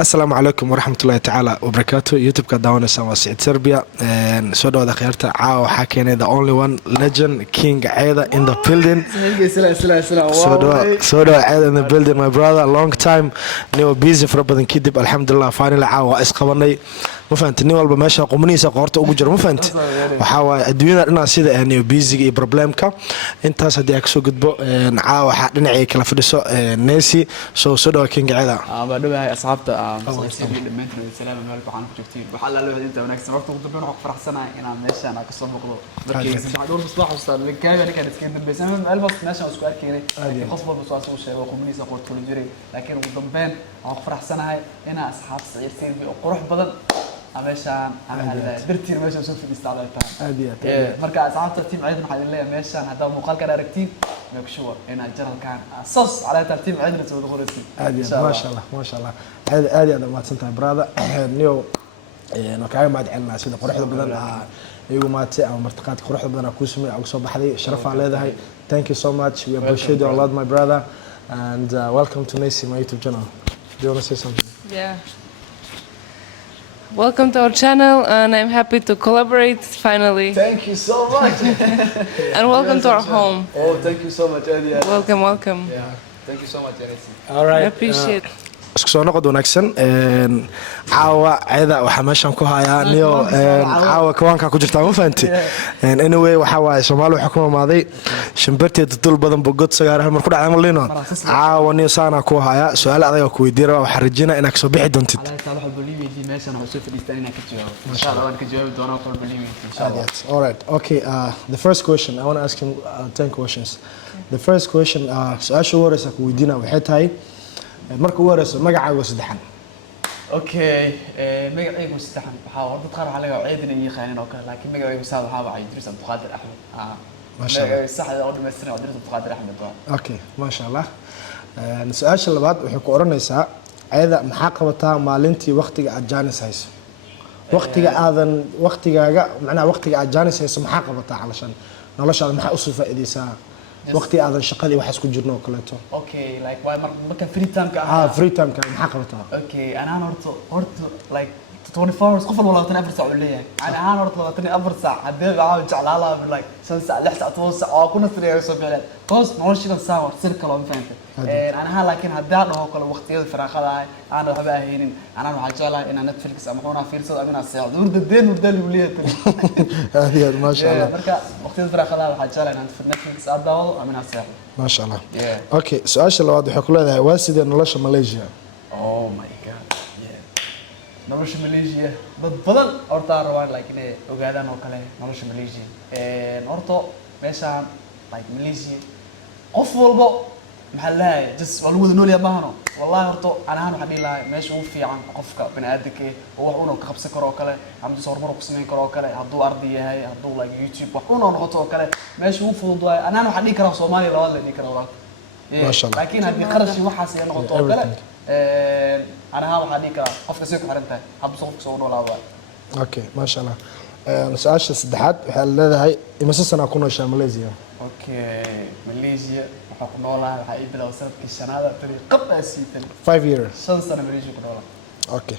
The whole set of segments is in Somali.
السلام عليكم ورحمة الله تعالى وبركاته. يوتيوب كداونا سوا سعيد سربيا سودو هذا خيرتا عاو حكينا the only one legend king عيدا in the building. سودو عيدا in the building my brother long time نيو busy for بدن كيدب الحمد لله فاني عاو اسقبني ما فهمت نيو والبا ماشا قومنيسا قورتا ugu jiro ma fahant waxa way adduunyada dhinaca sida aan busy iyo problemka intaas hadii ay soo gudbo caawa waxa dhinacay kala fadhiso Nesi soo king cida ba dhawahay asxaabta saaxiibada dhamaantood salaam meel waxaan ku joogtiin waxa la leeyahay inta wanaagsan waqti ugu dambeyn waxaan faraxsanahay inaan meeshaan ka soo muuqdo markii saacad dhowr maslax u saar leeyahay aniga iska dambeysay albas meeshaan isku arkaynay qof walba soo sheegay qumniisa qorto la jiray laakiin ugu dambeyn waxaan faraxsanahay inaan asxaab saaxiib sirbi oo qurux badan meeshaan ama dartiin meeshaan soo fadhiistaa marka asxaabta team ciidan waxa ay leeyahay meeshaan hadda muuqaalkan aragtiin make sure in ay jaralkan asas على team ciidan soo qoraysi ما شاء الله هذه ما تنتهي brother نيو نكاي ما دعنا sida quruxda badan iyagu maatay ama martaqaad quruxda badan ku sameeyay oo soo baxday sharaf aan leedahay thank you so much we appreciate you a lot my brother and welcome to Nesi my YouTube channel. Do you want to say something? Yeah. Welcome to our channel, and I'm happy to collaborate finally. Thank you so much. And welcome to our home. Oh, thank you so much, Eddie. Welcome. Yeah. Thank you so much, Nesi. All right. I appreciate isku soo noqod wanaagsan caawa ayada waxa meeshan ku hayaa niyo caawa kawanka ku jirta ma fahanti anyway waxa waay Soomaali waxa ku maaday shimbarteed dul badan bogod sagaar hal mar ku dhacay malino caawa niyo saana ku hayaa su'aal adag oo ku weydiiro waxa rajina inaad soo bixi doontid all right okay the first question I want to ask him 10 questions. The first question su'aasha waraysa ku weydiina waxay tahay marka uu warayso magacaaga saddexan okay magacaygu saddexan waxa dad qaar waxa laga ciidan iyo yaqaanin oo kale laakiin magacaygu saad waxa waa Idris Abdulqaadir Axmed ma sha Allah saxda oo dhameystirnaa Idris Abdulqaadir Axmed okay ma sha Allah su'aasha labaad waxay ku oranaysaa ayada maxaa qabataa maalintii waqtiga aad jaanis hayso waqtigaaga macnaha waqtiga aad jaanis hayso maxaa qabataa calashan noloshaada maxaa u soo faa'iideysaa waqti aadan shaqadii wax isku jirno oo kaleeto okay like why marka free time ka free time ka maxaa qabataa okay ana horto like 24 hours qof walba 24 saac u leeyahay ana horto 24 saac hadee baa jeclaalaha like 5 saac 6 saac 7 saac oo kuna siriyay soo bixin toos noloshiga saac circle oo fahantay ana laakiin hadaa dhaho kale waqtiyada firaaqada aan waxba ahaynin ana waxa jeclahay in Netflix ama xoona fiirsado ama saac durdadeen urdali u leeyahay هذه ما شاء الله marka waqtiyada firaaqada waxa jeclahay in Netflix aadaawado ama saac ما شاء الله اوكي su'aasha labaad waxay ku leedahay waa sidee nolosha Malaysia oh my god nolosha Malaysia dad badan horta rabaan like inay ogaadaan oo kale nolosha Malaysia horto meeshaan like Malaysia qof walba maxaa lahaay just wala wada nool yahay baahno wallahi horto ana waxa dhilahay meesha ugu fiican qofka bani'aadamka oo wax uu ka qabsan karo oo kale ama soo horumar ku sameyn karo oo kale hadduu arday yahay hadduu like YouTube wax uu noqoto oo kale meesha ugu fudud waa ana waxa dhigi karaa Soomaaliya labaad la dhigi karaa ما شاء الله laakiin haddii qarash waxaas ay noqoto oo kale ana waxa dhigi karaa qofka si ku xirantahay habbu qofka soo noolaado okay ما شاء الله su'aasha saddexaad waxay leedahay imase sana ku nooshaa Malaysia okay Malaysia waxa ku noolahay waxa ay bilow sanadkii shanaada tariiqad asiitan 5 years 5 sano Malaysia ku noolahay okay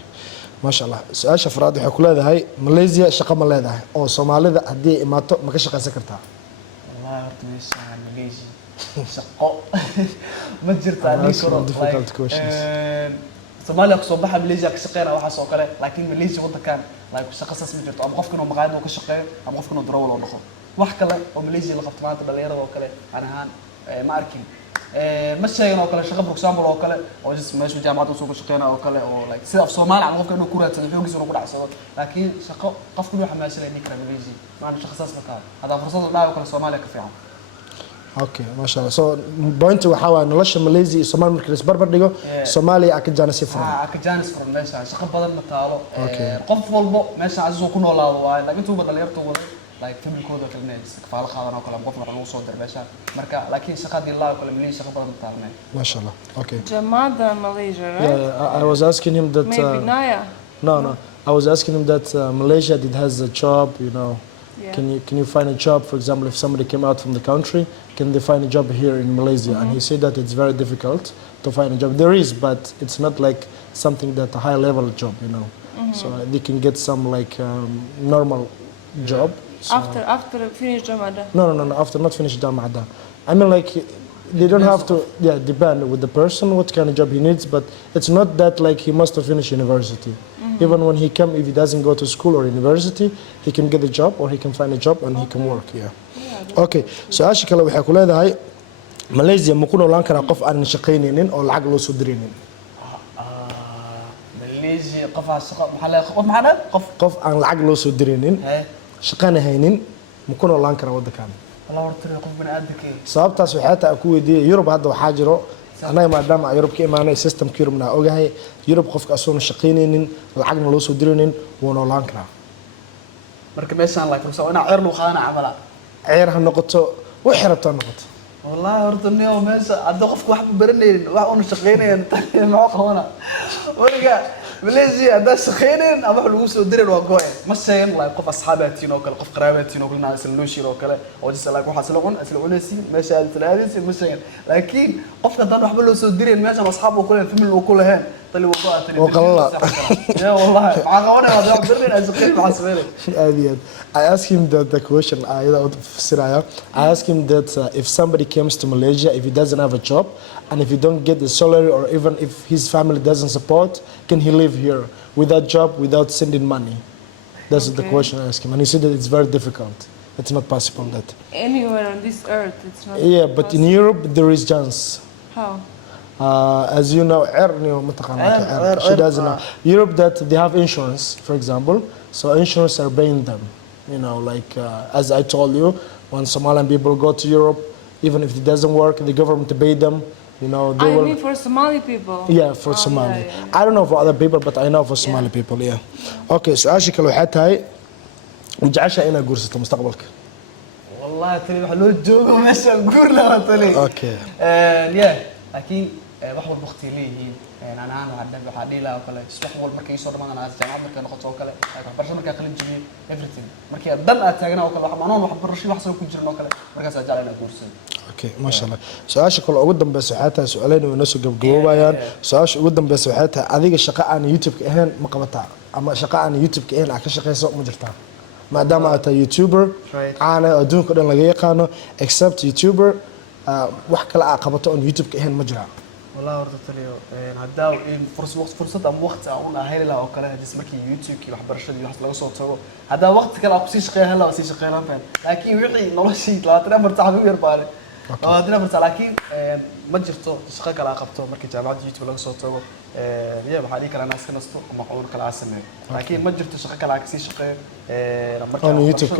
ما شاء الله su'aasha afraad waxay ku leedahay Malaysia shaqo ma leedahay oo Soomaalida hadii imaato ma ka shaqeysan kartaa wallahi horta meeshaan Malaysia shaqo ma jirtaa difficult questions Soomaaliya ku soo baxa Malaysia ka shaqeynaa waxa soo kale laakiin Malaysia wadankan like shaqo saas ma jirto ama qofka inuu maqaayad uu ka shaqeeyo ama qofka inuu darawal uu noqdo wax kale oo Malaysia la qabto maanta dhalinyarada oo kale ahaan ma arkin ma sheegan oo kale shaqo for example oo kale oo meesha jaamacad uu soo shaqeynaa oo kale oo like sida Soomaaliya ama qofka inuu ku raadsado xoogiisa inuu ku dhacsado laakiin shaqo qofku wuxuu xamaashanay ninka Malaysia ma shaqo saas ma ka hada fursad dhaaw kale Soomaaliya ka fiican okay ما شاء الله so point waxa waa nolosha Malaysia iyo Soomaaliya markii la isbarbar dhigo Soomaaliya ka jaanis furan ka jaanis furan meesha shaqo badan ma taalo qof walba meesha aad ku noolaado waa laakiin intuu dhalinyartu wada like familkooda kalena kafaalo qaadan oo kale qof wax lagu soo diray meesha marka laakiin shaqadii la kale Malaysia shaqo badan ma taalo ما شاء الله okay Jamada Malaysia, right? yeah I was asking him that maybe Naya. no I was asking him that Malaysia did has a job you know Yeah. Can you find a job? For example, if somebody came out from the country, can they find a job here in Malaysia? And he said that it's very difficult to find a job. There is, but it's not like something that a high level job, you know. So they can get some like normal job. So After finish Ramadan. no, after not finish Jama'ah. I mean, like, they don't have to, depend with the person what kind of job he needs, but it's not that like he must have finished university. Even when he come, if he doesn't go to school or university, he can get a job or he can find a job and he can work, Okay, su-aasha kale waxay ku leedahay Malaysia ma ku noolaan karaa qof aan shaqaynaynin oo lacag loo soo diraynin? Malaysia qof aan lacag loo soo diraynin, shaqana haynin, ma ku noolaan karaa waddankan? والله ورتري قف بني آدمك sababtaas waxay taa ku weydiiyay Yurub hadda waxaa jiro anaga maadaama Yurub ka imaanay systemkii Yurubna ogahay Yurub qofka asoon shaqaynaynin lacagna loo soo diraynin wuu noolaan karaa marka meeshaan la furso ina ceer loo qaadana camala ceer ha noqoto wixii rabto noqoto والله ورتني يوم meesha hadda qofku wax baranaynin wax uu shaqaynayeen ma qabana waliga Malaysia hadda shaqaynayeen ama wax lagu soo diray waa gooyay ma sheegan la qof asxaabatiin oo kale qof qaraabatiin oo kale isla loo shiro kale oo jis la waxa isla cunaysi meesha aad talaadisi ma sheegan laakiin qofka dan waxba loo soo diray meesha asxaab oo kale family oo kale heen tali waa tali ya wallahi ma qabana hada wax baranayeen ay shaqayn ma xasbeelay aadiyad I asked him the question I asked him that if somebody comes to Malaysia if he doesn't have a job and if he don't get the salary or even if his family doesn't support can he live here without job without sending money that's the question I asked him and he said that it's very difficult it's not possible that Anywhere on this earth, it's not. but in Europe there is chance How? as you know she doesn't know Europe that they have insurance for example so insurance are paying them you know like as I told you when Somalian people go to Europe even if it doesn't work the government pay them you know they will I mean for Somali people. for Somali I don't know for other people but I know for Somali people okay su-aasha kale waxay tahay jecesha inaad guursato mustaqbalka والله تري wax loo joogo meesha guur la tali okay laakiin wax walba waqti leeyihiin anaan waxa dhila oo kale wax walba markay soo dhamaadaan jaamacad markay noqoto oo kale waxbarasho markay qalin jabiyay everything markay dan aad taagana oo kale wax maanoon waxbarasho wax soo ku jirno oo kale markaas aad jeclaan guursan okay ma sha Allah su-aasha kale ugu dambaysa waxay tahay su'aalayn oo noo soo gabagaboobayaan su-aasha ugu dambaysa waxay tahay adiga shaqo aan YouTube ka ahayn ma qabataa ama shaqo aan YouTube ka ahayn ka shaqeyso ma jirtaa maadaama aad tahay YouTuber caana adduunka dhan laga yaqaano except YouTuber wax kale aad qabato on YouTube ka ahayn ma jiraa والله ورد تليو هداو إن فرصة أم وقت أقول أهير لا أكله جس مركي يوتيوب كي بحبرش اللي يحصل له صوت سوا هذا وقت كلا أقصي شقيه هلا وسي شقيه لام فين لكن وعي نور شيء لا ترى مرتاح بير بالي لا ترى مرتاح لكن ما جرتو شقة كلا قبته مركي جامعة يوتيوب له صوت سوا هي بحالي كلا ناس كنستو ومقعون كلا عسمه لكن ما جرتو شقة كلا أقصي شقيه مركي يوتيوب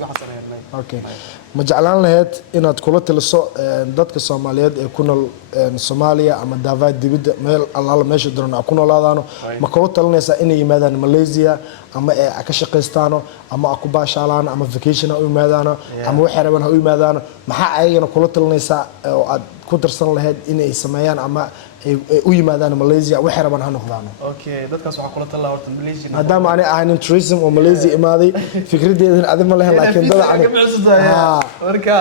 كحسن يعني okay ma jeclaan lahayd inaad kula taliso dadka Soomaaliyeed ee ku nool Soomaaliya ama daawad dibadda meel allaala meesha doona ku noolaadaan ma kula talinaysaa inay yimaadaan Malaysia ama ay ka shaqeystaano ama ku baashaalaan ama vacation u yimaadaan ama waxay rabaan u yimaadaan maxaa ayagana kula talinaysaa oo aad ku darsan lahayd inay sameeyaan ama u yimaadaan Malaysia waxay rabaan ha noqdaan okay dadkaas waxa kula talaa horta Malaysia maadaama aan ahayn tourism oo Malaysia imaaday fikradeedan aad ma lahayn laakiin dad aan marka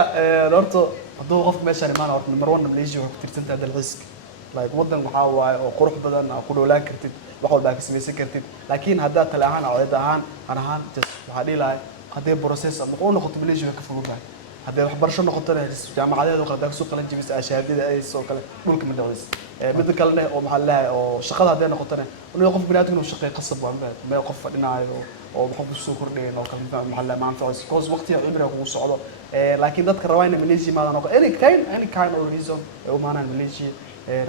horta haduu qof meeshaan imaan horta number 1 Malaysia waxa ku tirsantaa dalxiiska like wadan waxa waaye oo qurux badan ku dhoolaan kartid wax walba ka sameeysan kartid laakiin hadda tala ahaan codad ahaan waxa dhilaay hadii process ama qoon noqoto Malaysia ka fududahay hadii waxbarasho noqotana jaamacadeed oo qadaag soo qalan jibis ashaadida ay soo kale dhulka ma dhaways mid kale oo maxaa la oo shaqada hadii noqotana inuu qof bini'aadam inuu shaqeeyo qasab waa meel qof fadhinaayo oo waxa ku soo kordhayeen oo kale maxaa la maanfacays koos waqti cimriga ku socdo laakiin dadka rawaayna Malaysia maadan oo any kind of reason oo maana Malaysia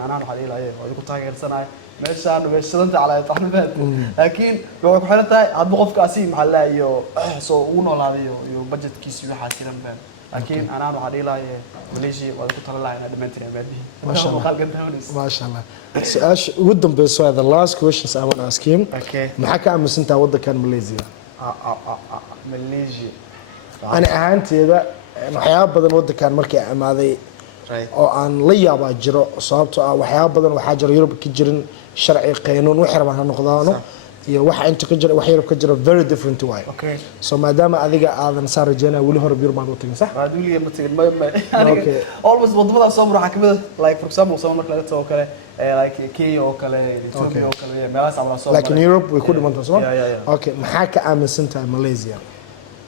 anaan waxa leeyahay oo ku taageersanaay meeshaan way sidanta calaa taxnabaad laakiin waxa ku xiran tahay hadba qofkaasi maxaa la iyo soo uu noolaadayo iyo budgetkiisa waxa siran baan laakiin anaan waxa leeyahay Malaysia waa ku talalahay inay dhamaantiin abaadihi ma sha Allah su-aasha ugu dambaysa the last questions I want to ask him maxaa ka aaminsantaa wadankan Malaysia Malaysia ani ahaanteeda waxyaabo badan wadankan markay imaaday oo aan la yaabaa jiro sababtoo ah waxyaabo badan waxaa jira Yurub ka jirin sharci qaanuun wax rabaan ha noqdaano iyo waxa inta ka jira wax yar ka jira very different way okay so maadaama adiga aadan saar rajeynaa wali hore bir baan u tagay sax baad wiliga ma tagin ma Okay. almost wadamada soo mara kamid like for example soo marka laga tago kale like Kenya oo kale Ethiopia oo kale meelahaas ama soo like in Europe way ku dhimantaa soo Yeah, yeah, yeah. okay maxaa ka aaminsan tahay Malaysia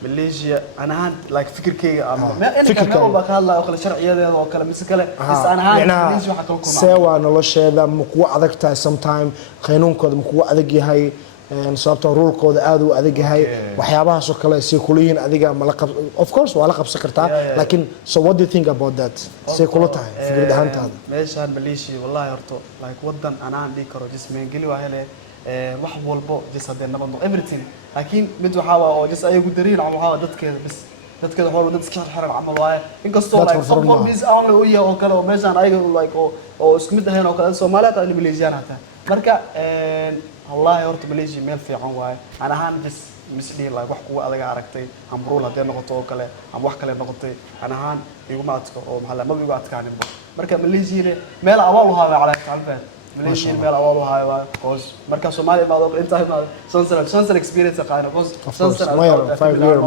Malaysia ana ahaan like fikirkeyga ama fikirkaaga. fikirkeyga oo ka hadlaa oo kale sharciyadeeda oo kale mise kale is ana ahaan Malaysia waxa kala kulmaa see waa nolosheeda ma kugu adag tahay sometime qaynuunkooda ma kugu adag yahay sababtoo rulkooda aad u adag yahay waxyaabahaas oo kale si kuliin adiga ma la of course waa la qabsan kartaa laakiin so what do you think about that say kula tahay fikrad ahaantaada meeshaan Malaysia wallahi horto like wadan anaan dhigi karo jismeen gali waa hele wax walbo jis hadee nabad everything laakiin mid waxa waa oo jis ayagu dariin ama waxa dadkeeda bis dadkeeda hore dad iska xiran camal waaye inkastoo like some hobbies aan la u yahay oo kale oo meeshaan ayaga like oo isku mid ahayn oo kale Soomaaliya taa Malaysia hata marka wallahi horto Malaysia meel fiican waaye ana ahaan jis misli like wax kuwa adaga aragtay amruul hadee noqoto oo kale ama wax kale noqotay ana ahaan iguma adko oo maxaa ma igu adkaanin marka Malaysia meel awaal u hayo calaamad calfan Malaysia meel awaal u hayo cause marka Soomaaliya ma adoo inta ma sunset experience qaana cause sunset 5 year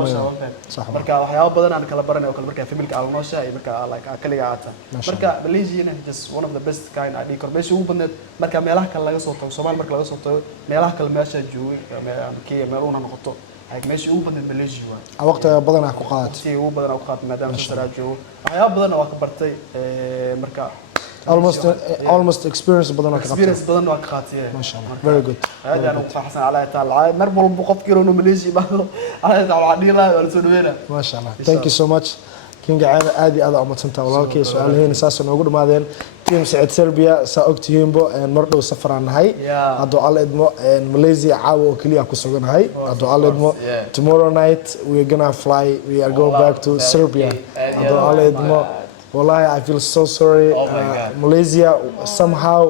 marka waxyaabo badan aan kala baranay oo kale marka family aan noo shaay marka like kaliya aata marka Malaysia just one of the best kind I think meesha ugu badneed marka meelaha kale laga soo tago Soomaaliya marka laga soo tago meelaha kale meesha joogay Kenya meel una noqoto like meesha ugu badneed Malaysia waa waqtiga badan ku qaadatay si ugu badan ku qaadatay maadaama sunset joogo waxyaabo badan waa ka bartay marka almost experience badan oo ka qabtay experience badan oo ka qaatay ma sha Allah very good هذا أنا فحصنا على تعال مربول بقف كيرونو ماليزي بعده على تعال عديلا ولا سودوينا ما شاء الله thank you so much kinga aad aad u madsanta walaalkay su'aalaheena saas noogu dhamaadeen team Said Serbia sa ogtihiinbo mar dhow safaraan nahay hadoo alla idmo Malaysia caawa oo kaliya ku suganahay hadoo alla idmo tomorrow night we are gonna fly we are going back to Serbia hadoo alla idmo wallahi I feel so sorry Malaysia somehow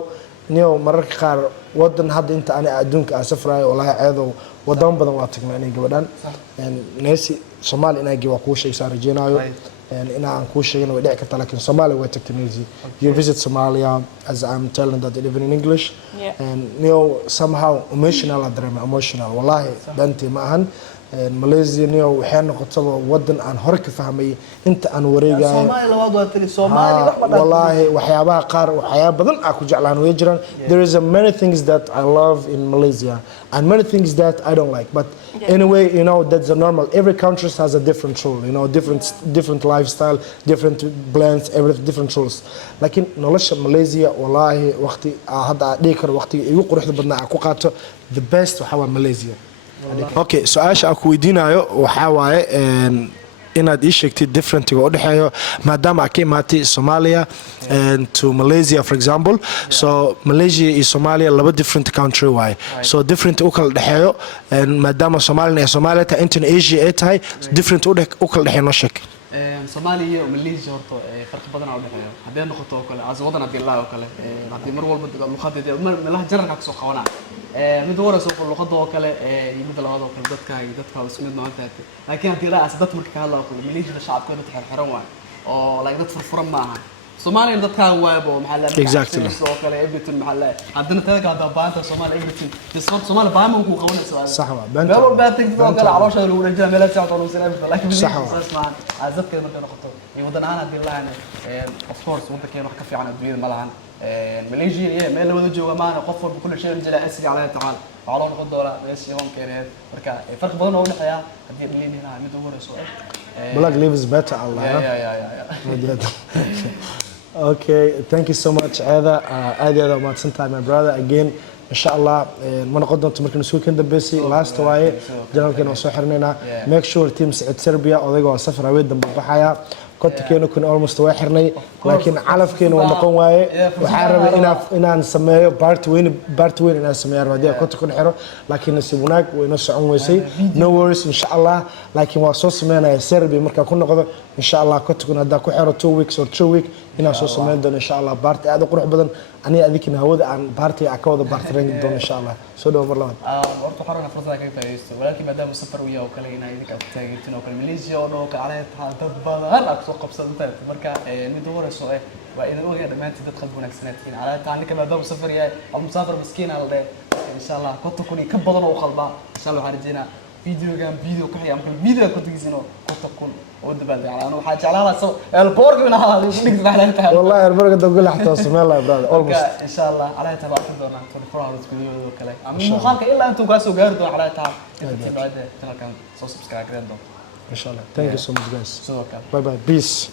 mararka qaar wadan hadda inta aan adduunka aan safrayo wallahi ceedow wadan badan waa tagnaa inay gabadhan neesi Soomaali inay waa ku sheegay rajeenayo inaan ku sheegno way dhici kartaa laakiin Soomaali way tagtay neesi you visit Somalia as I'm telling that even in English and somehow emotional wallahi danti ma ahan Malaysia waxay noqotay wadan aan hore ka fahmay inta aan wareegayo Soomaali labaad waa tiri Soomaali wax ma wallahi waxyaabaha qaar waxyaabo badan ku jeclaan way jiraan there is many things that I love in Malaysia and many things that I don't like but anyway that's a normal every country has a different rule different lifestyle different blends every different rules laakiin nolosha Malaysia wallahi waqti hadda dhigi karo waqti igu quruxda badnaa ku qaato the best waxa waa Malaysia okay su'aasha aan ku weydiinayo waxa waaye inaad ii sheegtid differentiga u dhaxeeyo maadaama aad ka imaatay Soomaaliya to Malaysia for example so Malaysia iyo Soomaaliya laba different country waaye so different u kala dhaxeeyo maadaama Soomaaliya iyo Soomaaliya ta inta Asia ay tahay different u kala dhaxeeyo noo sheeg Soomaaliya iyo Malaysia horto farq badan oo dhaxeeyo hadii noqoto oo kale waddan Abdullah oo kale hadii mar walba luqadeeda meelaha jararka ka soo qabanaa mid warayso luqadda oo kale mid labaad oo kale dadka isku mid noqon tahay laakiin hadii la asad marka ka hadlo Malaysia shacabkooda xirxiran waa oo like dad furfuran ma aha Soomaaliya dadka waaybo maxaa la exactly oo kale everything maxaa la hadana taga hada baanta Soomaaliya everything Soomaaliya baama ku qabanayso صح baanta meel walba tagtid oo kale caloosha lagu dhajiyo meel saac oo soo leeyahay laakiin Soomaaliya azadka marka noqoto iyo wadanahan hadii la of course wadankeena wax ka fiican adduunyada ma lahan Malaysia meel wada jooga maana qof walba kullu shay jira asri على تعال على نقد دولار بس يوم كيرهد marka farq badan oo u dhaxeeya hadii dhalinyarada mid ugu horeyso black lives better Allah okay thank you so much Ada aad aad ma santahay my brother again insha Allah ma noqon doonto markii soo kan dambeysay last waaye janalkeena soo xirnayna make sure team Said Serbia odayga safar weyn dambe baxaya كنت كنا almost واحرني لكن عرف كنا ونقوم واي وحارب إن سميه بارت وين إن سميه راديا كنت كنا حرو لكن نسيبوناك ونسعون ويسي no worries إن شاء الله لكن وصوص منا سربي مركا كنا قدر إن شاء الله كنت كنا دا كحرو 2 weeks or 2 weeks إن صوص منا دون إن شاء الله بارت هذا قروح بدن أنا أذيك إن هود عن بارتي أكود بارت رينج دون إن شاء الله سودا مرلون ورطو حرنا فرصة كيف تيجي ولكن مدام السفر وياه وكلينا يدك أتجيتنا وكل ماليزيا ونوك على تبادل أكثر قبضة انت marka mid ugu horeyso waa in uu yahay dhamaantii dad qalbi wanaagsan yihiin ala taani kama dab safar yahay ama musafir miskiin ah إن شاء الله كنت كوني كبضنا وخلبا إن شاء الله عارجينا فيديو كحيا ممكن فيديو كنت جزينه كنت كون ودبل يعني أنا وحاجة على هذا البورك من هذا يقولك على والله البركة تقول حتى اسمع الله يا برادر اولموست إن شاء الله على تبع في دورنا تلفون على فيديو وكله أمين مخالك إلا أنتم قاسوا جاردون على تبع إنت بعد كان سو سبسكرايب كده ان شاء الله ثانك يو سو ماتش جايز سو كان باي باي بيس